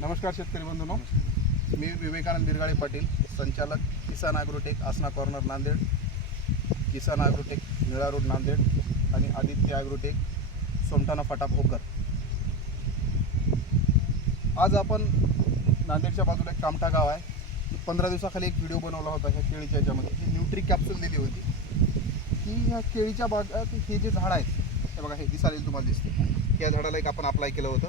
नमस्कार शेतकरी बंधूंनो, मी विवेकानंद बिरगाळे पाटील, संचालक किसान ॲग्रोटेक आसना कॉर्नर नांदेड, किसान ॲग्रोटेक निळा रोड नांदेड आणि आदित्य ॲग्रोटेक सोमठाणा फाटा भोकर. आज आपण नांदेडच्या बाजूला एक कामठा गाव आहे. 15 दिवसाखाली एक व्हिडिओ बनवला होता ह्या केळीच्या याच्यामध्ये. ही न्यूट्री कॅप्सूल दिली होती की ह्या केळीच्या बागात हे जे झाड आहेत हे बघा, हे दिसायला तुम्हाला दिसते. या झाडाला एक आपण अप्लाय केलं होतं,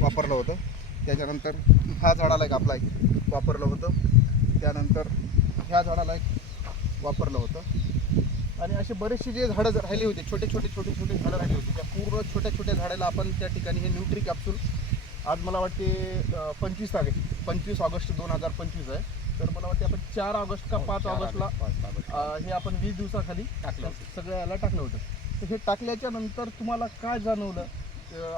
वापरलं होतं. त्याच्यानंतर ह्या झाडाला एक अप्लाय वापरलं होतं. त्यानंतर ह्या झाडाला एक वापरलं होतं. आणि असे बरेचसे जे झाडं राहिले होते, छोटे छोटे झाडं राहिले होते, त्या पूर्ण छोट्या झाडाला आपण त्या ठिकाणी हे न्यूट्री कॅप्सूल आज मला वाटते 25 ऑगस्ट 2025 आहे. तर मला वाटते आपण 4 ऑगस्ट का 5 ऑगस्टला हे आपण 20 दिवसाखाली टाकलं, सगळ्या याला टाकलं होतं. तर हे टाकल्याच्या नंतर तुम्हाला काय जाणवलं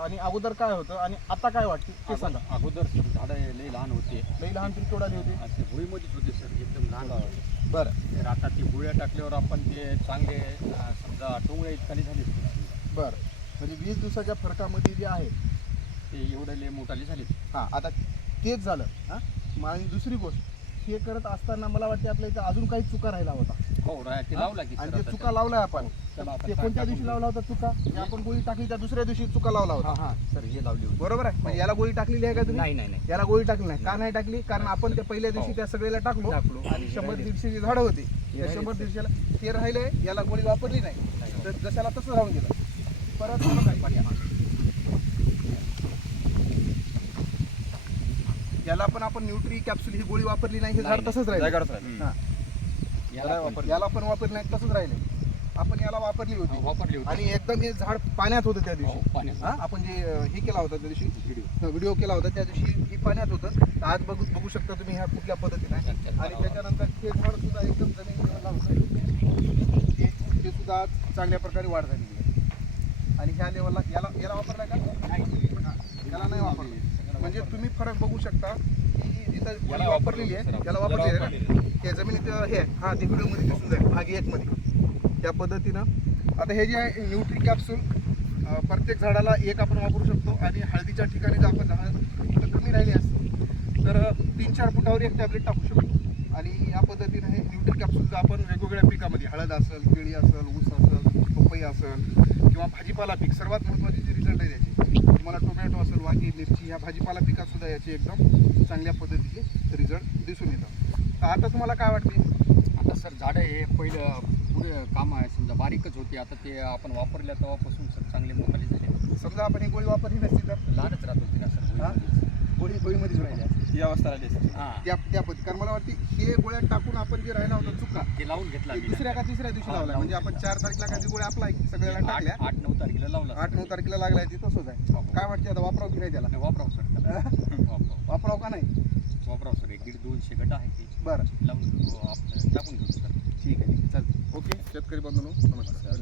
आणि अगोदर काय होतं आणि आता काय वाटते ते सांगा. अगोदर झाडं लई लहान होते, लई लहान तरी केवढाली होती? असे भुईमध्येच होते सर, एकदम लहान होते. बरं. तर आता ते गुळ्या टाकल्यावर आपण ते चांगले समजा टोंगळ्या इतकाली झाले. बरं, म्हणजे 20 दिवसाच्या फरकामध्ये जे आहे ते एवढे लई मोठाले झाले. हां, आता तेच झालं. हां, आणि दुसरी गोष्ट, हे करत असताना मला वाटते आपल्या इथं अजून काही चुका राहिला होता. हो ते लावला की आणि सर ते आता चुका लावलाय आपण. त्याला आता ते कोणत्या दिवशी लावला होता चुका? हे आपण गोळी टाकली त्या दुसऱ्या दिवशी चुका लावला होता. हां सर, हे लावली होती. बरोबर आहे. म्हणजे याला गोळी टाकलेली आहे का तुम्ही? नाही याला गोळी टाकली नाही. का नाही टाकली? कारण आपण त्या पहिल्या दिवशी त्या सगळ्याला टाकलो आणि 100-150 जी झाडं होती त्या 100-150ला ते राहिले, याला गोळी वापरली नाही. तर जशाला तसं राहून गेलं. परत याला पण आपण न्यूट्री कॅप्सूल ही गोळी वापरली नाही, हे झाड तसंच राहिलं. हां, याला पण वापरली नाही, तसंच राहिले. आपण याला वापरली होती आणि एकदम हे झाड पाण्यात होतं त्या दिवशी. हां, आपण जे हे केला होता त्या दिवशी व्हिडिओ केला होता त्या दिवशी ही पाण्यात होतं. तर आज बघू शकता तुम्ही ह्या कुठल्या पद्धतीने आहे. आणि त्याच्यानंतर ते झाड सुद्धा एकदम जमीन लेवलला होतं. ते सुद्धा आज चांगल्या प्रकारे वाढ झालेली आहे. आणि ह्या लेवलला याला वापरलाय का? याला नाही वापरलं. म्हणजे तुम्ही फरक बघू शकता की जिथं याला वापरलेली आहे, याला वापरलेली आहे ना, हे जमिनीत हे हां, ते व्हिडिओमध्ये दिसून जाईल भाग 1 मध्ये त्या पद्धतीनं. आता हे जे आहे न्यूट्री कॅप्सूल प्रत्येक झाडाला एक आपण वापरू शकतो. आणि हळदीच्या ठिकाणी जर आपण झाड कमी राहिली असते तर 3-4 फुटावर एक टॅबलेट टाकू शकतो. आणि या पद्धतीनं हे न्यूट्री कॅप्सूल जर आपण वेगवेगळ्या पिकामध्ये, हळद असेल, केळी असेल, ऊस असेल, पपई असेल किंवा भाजीपाला पीक, सर्वात महत्त्वाचे जे रिझल्ट आहे त्याचे, तुम्हाला टोमॅटो असेल, वांगी, मिरची, ह्या भाजीपाला पिकात सुद्धा याचे एकदम चांगल्या पद्धतीचे रिझल्ट दिसून येतात. तर आता तुम्हाला काय वाटते? आता सर झाडं हे पहिलं पुढे काम आहे, समजा बारीकच होती, आता ते आपण वापरल्या तेव्हापासून सर चांगले मोठाले झाले. समजा आपण ही गोळी वापरली नसती तर लहानच राहत होती ना सर. हां, गोळीमध्येच राहिली असते ही अवस्था राहिली सर. हां, त्या पद्धती. कारण मला वाटते हे गोळ्या टाकून आपण जे राहिला होता चुका, ते लावून घेतला ते दुसऱ्या का तिसऱ्या दिवशी लावला. म्हणजे आपण 4 तारखेला काही गोळ्या अप्लाय सगळ्याला टाकल्या, 8-9 तारखेला लावला. 8-9 तारखेला लागलाय, ती तसंच आहे. काय वाटते आता, वापराव की नाही त्याला? वापराव सर त्याला. वापराव का नाही? वापराव सर. 1-1.5-200 गट आहे ते बरं, लावून टाकून घेऊ सर. ठीक आहे, चालते. ओके शेतकरी बंधूंनो, नमस्कार.